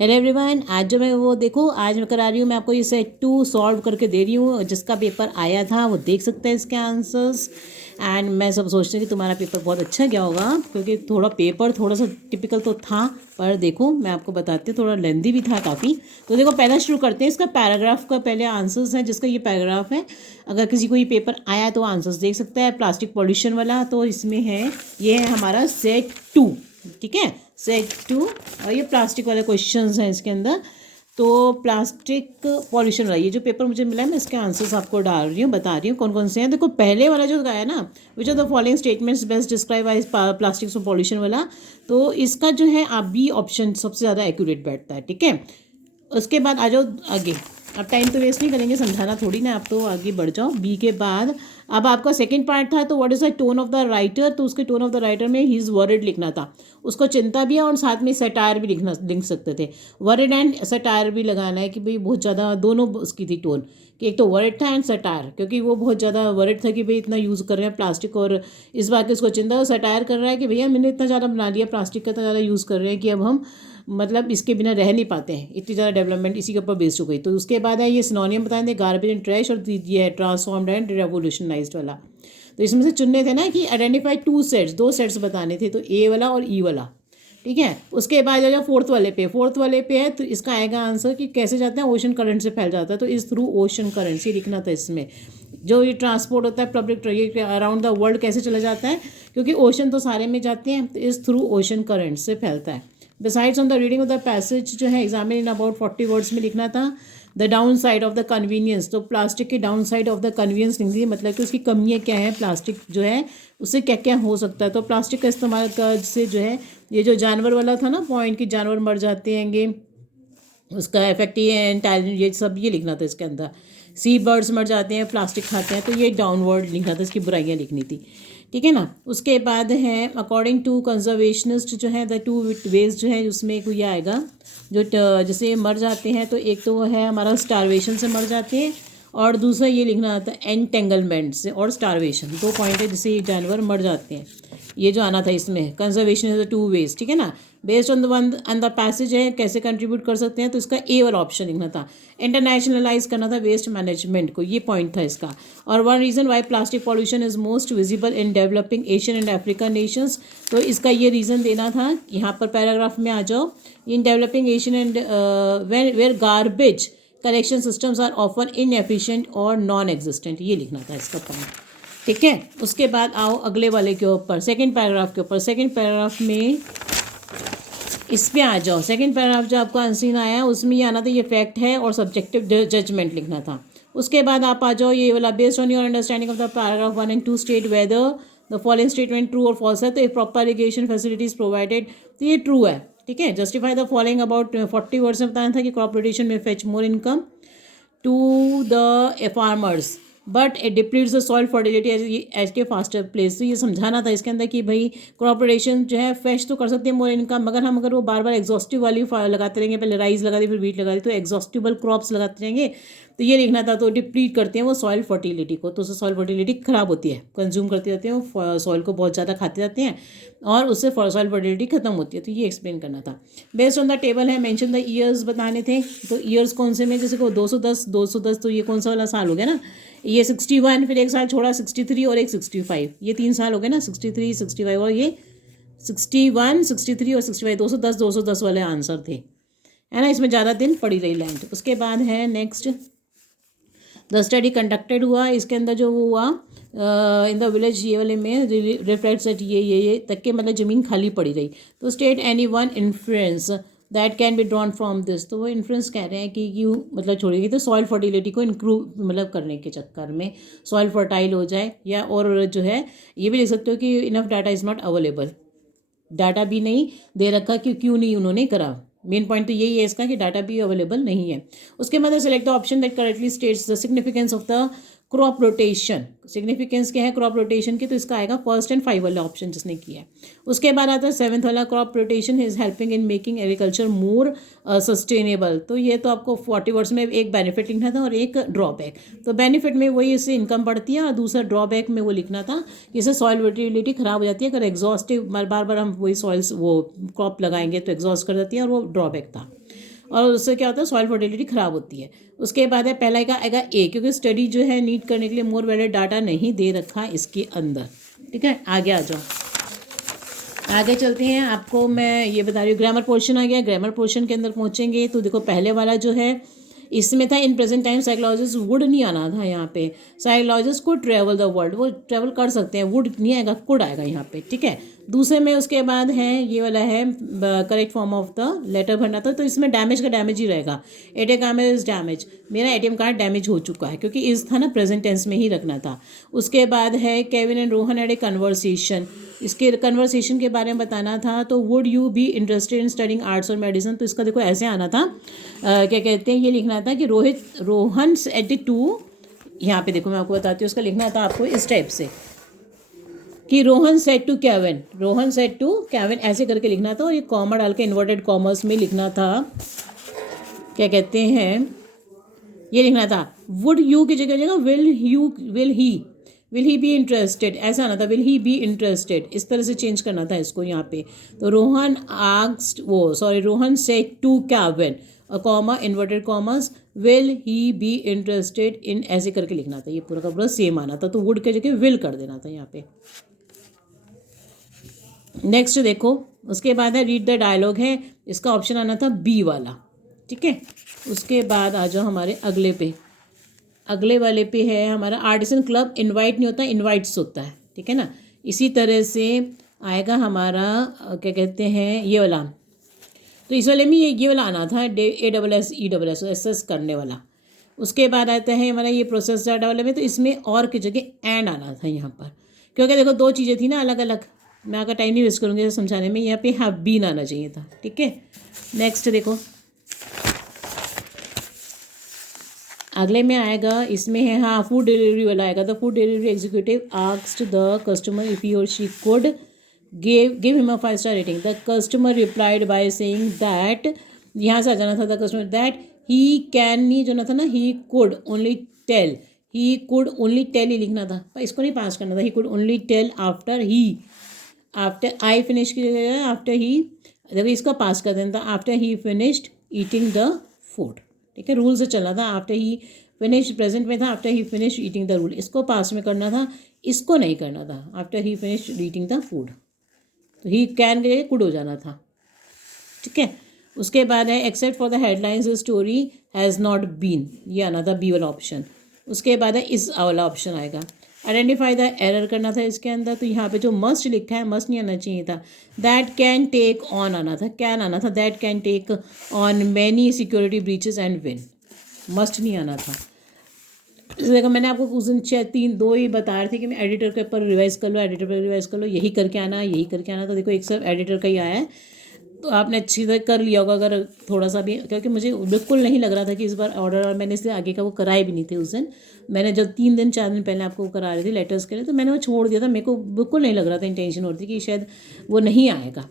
Hello everyone, आज जो मैं वो देखो आज मैं करा रही हूँ, मैं आपको ये सेट 2 सॉल्व करके दे रही हूँ। जिसका पेपर आया था वो देख सकते हैं इसके आंसर्स। एंड मैं सब सोचती हूँ कि तुम्हारा पेपर बहुत अच्छा गया होगा, क्योंकि पेपर थोड़ा सा टिपिकल तो था, पर देखो मैं आपको बताती हूँ थोड़ा लेंदी भी था काफ़ी। तो देखो पहला शुरू करते हैं, इसका पैराग्राफ का पहले आंसर्स है, जिसका ये पैराग्राफ है। अगर किसी को ये पेपर आया तो आंसर्स देख सकता है। प्लास्टिक पॉल्यूशन वाला तो इसमें है, ये है हमारा सेट 2, ठीक है, सेट 2। और ये प्लास्टिक वाले क्वेश्चंस हैं इसके अंदर। तो प्लास्टिक पॉल्यूशन वाला ये जो पेपर मुझे मिला है, मैं इसके आंसर्स आपको डाल रही हूँ, बता रही हूँ कौन कौन से हैं। देखो पहले वाला जो है ना, which are the following statements best describe as plastics pollution वाला, तो इसका जो है आप बी ऑप्शन सबसे ज़्यादा एक्यूरेट बैठता है, ठीक है। उसके बाद आ जाओ आगे, अब टाइम तो वेस्ट नहीं करेंगे, समझाना थोड़ी ना, आप तो आगे बढ़ जाओ। बी के बाद अब आपका सेकंड पार्ट था, तो what is the tone of the writer, तो उसके टोन ऑफ द राइटर में ही इज़ वरिड लिखना था। उसको चिंता भी है और साथ में सटायर भी लिख सकते थे। वरिड एंड सटायर भी लगाना है कि भाई बहुत ज़्यादा दोनों उसकी थी टोन, कि एक तो वरिड था एंड सटायर, क्योंकि वो बहुत ज़्यादा वरिड था कि भाई इतना यूज़ कर रहे हैं प्लास्टिक, और इस बात की उसको चिंता, और सटायर कर रहा है कि भैया मैंने इतना ज़्यादा बना लिया, प्लास्टिक का इतना ज़्यादा यूज़ कर रहे हैं कि अब हम मतलब इसके बिना रह नहीं पाते हैं, इतनी ज़्यादा डेवलपमेंट इसी के ऊपर बेस्ड हो गई। तो उसके बाद है ये सिनोनियम बताएं दे, गार्बेज एंड ट्रैश, और ये है ट्रांसफॉर्म्ड एंड रेवोल्यूशनाइज्ड वाला। तो इसमें से चुनने थे ना कि आइडेंटिफाई 2 सेट्स, 2 सेट्स बताने थे, तो ए वाला और ई वाला, ठीक है। उसके बाद जो फोर्थ वाले पे है, तो इसका आएगा आंसर कि कैसे जाते हैं, ओशन करंट से फैल जाता है, तो इस थ्रू ओशन करंट से लिखना था इसमें। जो ये ट्रांसपोर्ट होता है पब्लिक, ये अराउंड द वर्ल्ड कैसे चला जाता है, क्योंकि ओशन तो सारे में जाते हैं, तो इस थ्रू ओशन करंट से फैलता है। Besides on the reading of the passage जो है एग्जामिन इन अबाउट 40 वर्ड्स में लिखना था। The down side of the convenience, तो प्लास्टिक के down side of the convenience लिख दी, मतलब कि उसकी कमियाँ क्या है, प्लास्टिक जो है उससे क्या क्या हो सकता है। तो प्लास्टिक का इस्तेमाल से जो है, ये जो जानवर वाला था ना पॉइंट, कि जानवर मर जाते हैंगे, उसका इफेक्ट ये है, ये सब ये लिखना था इसके अंदर। सी बर्ड्स मर जाते हैं, प्लास्टिक खाते हैं, तो ये डाउनवर्ड लिखना था, इसकी बुराइयाँ लिखनी थी, ठीक है ना। उसके बाद है अकॉर्डिंग टू कंजर्वेशनिस्ट जो है द 2 वेज जो है, उसमें कोई आएगा जो जैसे मर जाते हैं, तो एक तो वो है हमारा स्टारवेशन से मर जाते हैं, और दूसरा ये लिखना आता है एंटेंगलमेंट से और स्टारवेशन, 2 पॉइंट है जिससे ये जानवर मर जाते हैं। ये जो आना था इसमें, कंजर्वेशन इज द 2 वेज, ठीक है ना। Based on the one and the passage है, कैसे कंट्रीब्यूट कर सकते हैं, तो इसका ए वाला ऑप्शन लिखना था। इंटरनेशनलाइज करना था वेस्ट मैनेजमेंट को, ये पॉइंट था इसका। और one reason why plastic pollution is most visible in developing Asian and African Nations, तो इसका ये रीज़न देना था। यहाँ पर पैराग्राफ में आ जाओ, in developing Asian and where garbage collection systems are often inefficient और नॉन एग्जिस्टेंट, ये लिखना था इसका पॉइंट, ठीक है। उसके बाद आओ अगले वाले के ऊपर, सेकंड पैराग्राफ के ऊपर। सेकंड पैराग्राफ में इस पे आ जाओ, सेकंड पैराग्राफ जो आपको आंसर आया उसमें ये आना था, ये फैक्ट है और सब्जेक्टिव जजमेंट लिखना था। उसके बाद आप आ जाओ ये वाला, based on your understanding of the paragraph 1 and 2 state whether the following statement true और फॉल्स है, तो एक प्रॉपर इरिगेशन फैसिलिटीज प्रोवाइडेड, तो ये ट्रू है, ठीक है। Justify the following about 40 words में बताना था कि क्रॉप रोटेशन में fetch more income to the farmers but it depletes the soil fertility as के फास्टर प्लेस, तो ये समझाना था इसके अंदर कि भाई क्रॉप रोटेशन जो है फेच तो कर सकते हैं मोर इनकम, मगर हम अगर वो बार बार एग्जॉस्टिव वाली लगाते रहेंगे, पहले राइस लगा दी फिर वीट लगा दी, तो एग्जॉस्टिबल क्रॉप्स लगाते रहेंगे, तो ये लिखना था। तो डिप्लीट करते हैं वो सॉइल फर्टिलिटी को, तो उससे सॉइल फर्टिलिटी खराब होती है, कंज्यूम करते रहते हैं वो सॉइल को, बहुत ज़्यादा खाते जाते हैं और उससे सॉइल फर्टिलिटी खत्म होती है, तो ये एक्सप्लेन करना था। बेस्ड ऑन द टेबल है, मेंशन द ईयर्स बताने थे, तो ईयर्स कौन से में, जैसे को 210, तो ये कौन सा वाला साल हो गया ना, ये 61, फिर एक साल छोड़ा 63 और एक 65, ये 3 साल हो गए ना, 63 65, और ये 61 63 और 65, 210 वाले आंसर थे, है ना। इसमें ज़्यादा दिन पड़ी रही लैंड। उसके बाद है नेक्स्ट, द स्टडी कंडक्टेड हुआ, इसके अंदर जो वो हुआ इन द विलेज, ये वाले में रिफ्लेक्ट्स दैट ये तक के मतलब ज़मीन खाली पड़ी रही, तो state any one influence that can be drawn from this, तो वो इन्फ्लुएंस कह रहे हैं कि क्यों मतलब छोड़ेगी, तो सॉइल फर्टिलिटी को इंक्रूव मतलब करने के चक्कर में सॉइल फर्टाइल हो जाए, या और जो है ये भी लिख सकते हो कि enough data is not available, data भी नहीं दे रखा कि क्यों नहीं उन्होंने करा, मेन पॉइंट तो यही है इसका कि डाटा भी अवेलेबल नहीं है। उसके बाद select the option that correctly states the significance of the crop rotation, significance क्या है क्रॉप रोटेशन की, तो इसका आएगा फर्स्ट एंड 5 वाला ऑप्शन जिसने किया है। उसके बाद आता है 7th वाला, crop rotation is helping in making agriculture more sustainable, तो ये तो आपको 40 वर्ड्स में एक बेनिफिट लिखना था और एक ड्रॉबैक, तो बेनिफिट में वही इससे इनकम बढ़ती है, और दूसरा ड्रॉबैक में वो लिखना था कि इससे सॉइल फर्टिलिटी खराब हो जाती है, अगर एग्जॉस्टिव बार बार हम वही सॉइल्स वो क्रॉप लगाएंगे तो एग्जॉस्ट कर देती है, और वो ड्रॉबैक था। और उससे क्या होता है, सॉइल फर्टिलिटी ख़राब होती है। उसके बाद है पहला का आएगा ए, क्योंकि स्टडी जो है नीट करने के लिए मोर वैलिड डाटा नहीं दे रखा इसके अंदर। ठीक है, आगे आ जाओ, आगे चलते हैं। आपको मैं ये बता रही हूँ, ग्रामर पोर्शन आ गया। ग्रामर पोर्शन के अंदर पहुँचेंगे तो देखो पहले वाला जो है इसमें था in present time psychologist would नहीं आना था यहाँ पे, साइकोलॉजिस्ट को ट्रेवल द वर्ल्ड, वो ट्रेवल कर सकते हैं, वुड नहीं आएगा, कुड आएगा यहाँ पे। ठीक है, दूसरे में उसके बाद है ये वाला है correct form of the letter भरना था, तो इसमें डैमेज का डैमेज ही रहेगा। एटीएम कार्ड इज डैमेज, मेरा एटीएम कार्ड डैमेज हो चुका है, क्योंकि इस था ना प्रेजेंट टेंस में ही रखना था। उसके बाद है Kevin and Rohan had a conversation, इसके कन्वर्सेशन के बारे में बताना था, तो would you B interested in studying arts और मेडिसिन, तो इसका देखो ऐसे आना था, क्या कहते हैं, ये लिखना था कि रोहन सेड टू, यहाँ पे देखो मैं आपको बताती हूँ, उसका लिखना था आपको इस टाइप से कि Rohan said to Kevin, Rohan said to Kevin, ऐसे करके लिखना था। और ये कॉमा डाल के इन्वर्टेड कॉमर्स में लिखना था, क्या कहते हैं, ये लिखना था वुड यू की जगह विल ही बी इंटरेस्टेड, ऐसा आना था, विल ही बी इंटरेस्टेड, इस तरह से चेंज करना था इसको यहाँ पे। तो Rohan said to Kevin, comma inverted commas, will he be interested in, ऐसे करके लिखना था। ये पूरा का पूरा सेम आना था, तो वुड के जगह विल कर देना था यहाँ पे। नेक्स्ट देखो, उसके बाद है रीड द डायलॉग है, इसका ऑप्शन आना था बी वाला। ठीक है, उसके बाद आ जाओ हमारे अगले पे, अगले वाले पे है हमारा आर्टिसन क्लब इनवाइट नहीं होता, इनवाइट्स होता है। ठीक है ना, इसी तरह से आएगा हमारा क्या कहते हैं ये वाला, तो इस वाले में ये वाला आना था ASSESS करने वाला। उसके बाद आता है हमारा ये प्रोसेस डाटा वाले में, तो इसमें और की जगह एंड आना था यहाँ पर, क्योंकि देखो दो चीज़ें थी ना अलग अलग, मैं आपका टाइम नहीं वेस्ट करूँगी समझाने में, यहाँ पे हैव बीन आना चाहिए था। ठीक है, नेक्स्ट देखो अगले में आएगा, इसमें है हाँ फूड डिलीवरी वाला आएगा। The food delivery executive asked the customer if he और she could give him a 5-star rating. The customer replied by saying that, यहाँ से आ जाना था the customer, that he can नहीं जो ना था ना, he could only tell, he could only tell he लिखना था, पर इसको नहीं पास करना था। He could only tell after I finish की जगह आफ्टर ही, देखो इसका पास कर देना था, after he finished eating the food. ठीक है, रूल से चलना था, आफ्टर ही फिनिश प्रेजेंट में था, after he finish eating the rule, इसको पास में करना था, इसको नहीं करना था, after he finish eating the food, तो ही कैन के कुड हो जाना था। ठीक है, उसके बाद है except for the headlines story has not been, ये आना था बी वाला ऑप्शन। उसके बाद है इस वाला ऑप्शन आएगा, आइडेंटिफाई द एरर करना था इसके अंदर, तो यहाँ पे जो मस्ट लिखा है मस्ट नहीं आना चाहिए था, दैट कैन टेक ऑन आना था, कैन आना था, that can take on many security breaches and win, must नहीं आना था। देखो मैंने आपको उस दिन 2 ही बता रहे थे कि मैं एडिटर के ऊपर रिवाइज़ कर लो, एडिटर पर रिवाइज़ कर लो, यही करके आना, यही करके आना, तो देखो एक सब एडिटर का ही आया है, तो आपने अच्छी तरह कर लिया होगा अगर थोड़ा सा भी, क्योंकि मुझे बिल्कुल नहीं लग रहा था कि इस बार ऑर्डर, और मैंने इससे आगे का वो कराए भी नहीं थे उस दिन, मैंने जब 4 दिन पहले आपको वो करा रही थी लेटर्स के लिए, तो मैंने वो छोड़ दिया था, मेरे को बिल्कुल नहीं लग रहा था, इंटेंशन होती कि शायद वो नहीं आएगा,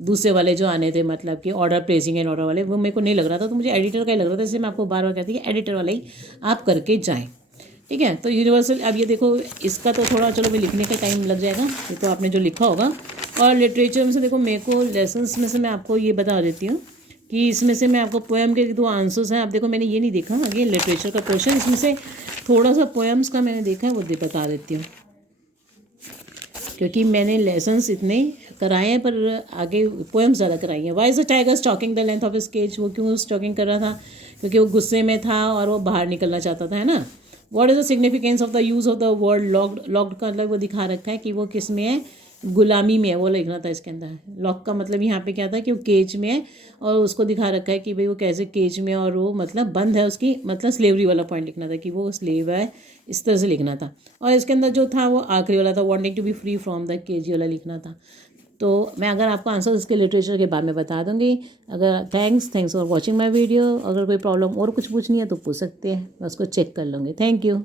दूसरे वाले जो आने थे मतलब कि ऑर्डर प्लेसिंग एंड ऑर्डर वाले, वो मेरे को नहीं लग रहा था, तो मुझे एडिटर का ही लग रहा था, इसलिए मैं आपको बार बार कहती कि एडिटर वाला ही आप करके जाएँ। ठीक है, तो यूनिवर्सल, अब ये देखो इसका तो थोड़ा चलो भी लिखने का टाइम लग जाएगा, ये तो आपने जो लिखा होगा, और लिटरेचर में से देखो मेरे को लेसन्स में से मैं आपको ये बता देती हूँ कि इसमें से मैं आपको पोएम के 2 आंसर्स हैं। अब देखो मैंने ये नहीं देखा आगे लिटरेचर का पोर्शन, इसमें से थोड़ा सा पोएम्स का मैंने देखा है, वो बता देती हूँ, क्योंकि मैंने लेसन्स इतने कराए हैं पर आगे पोएम्स ज़्यादा कराई हैं। Why is the tiger stalking the length of his cage, वो क्यों स्टॉकिंग कर रहा था, क्योंकि वो गुस्से में था और वो बाहर निकलना चाहता था, है ना। What is the significance of the use of the word locked, locked का मतलब वो दिखा रखा है कि वो किस में है, गुलामी में है, वो लिखना था इसके अंदर। लॉक का मतलब यहाँ पे क्या था कि वो केज में है, और उसको दिखा रखा है कि भाई वो कैसे केज में, और वो मतलब बंद है, उसकी मतलब स्लेवरी वाला पॉइंट लिखना था कि वो स्लेव है, इस तरह से लिखना था। और इसके अंदर जो था वो आखिरी वाला था, wanting to be free from the cage वाला लिखना था। तो मैं अगर आपको आंसर इसके लिटरेचर के बाद में बता दूंगी। अगर thanks for watching my video. अगर कोई प्रॉब्लम और कुछ पूछनी है तो पूछ सकते हैं, मैं उसको चेक कर लूँगी। Thank you.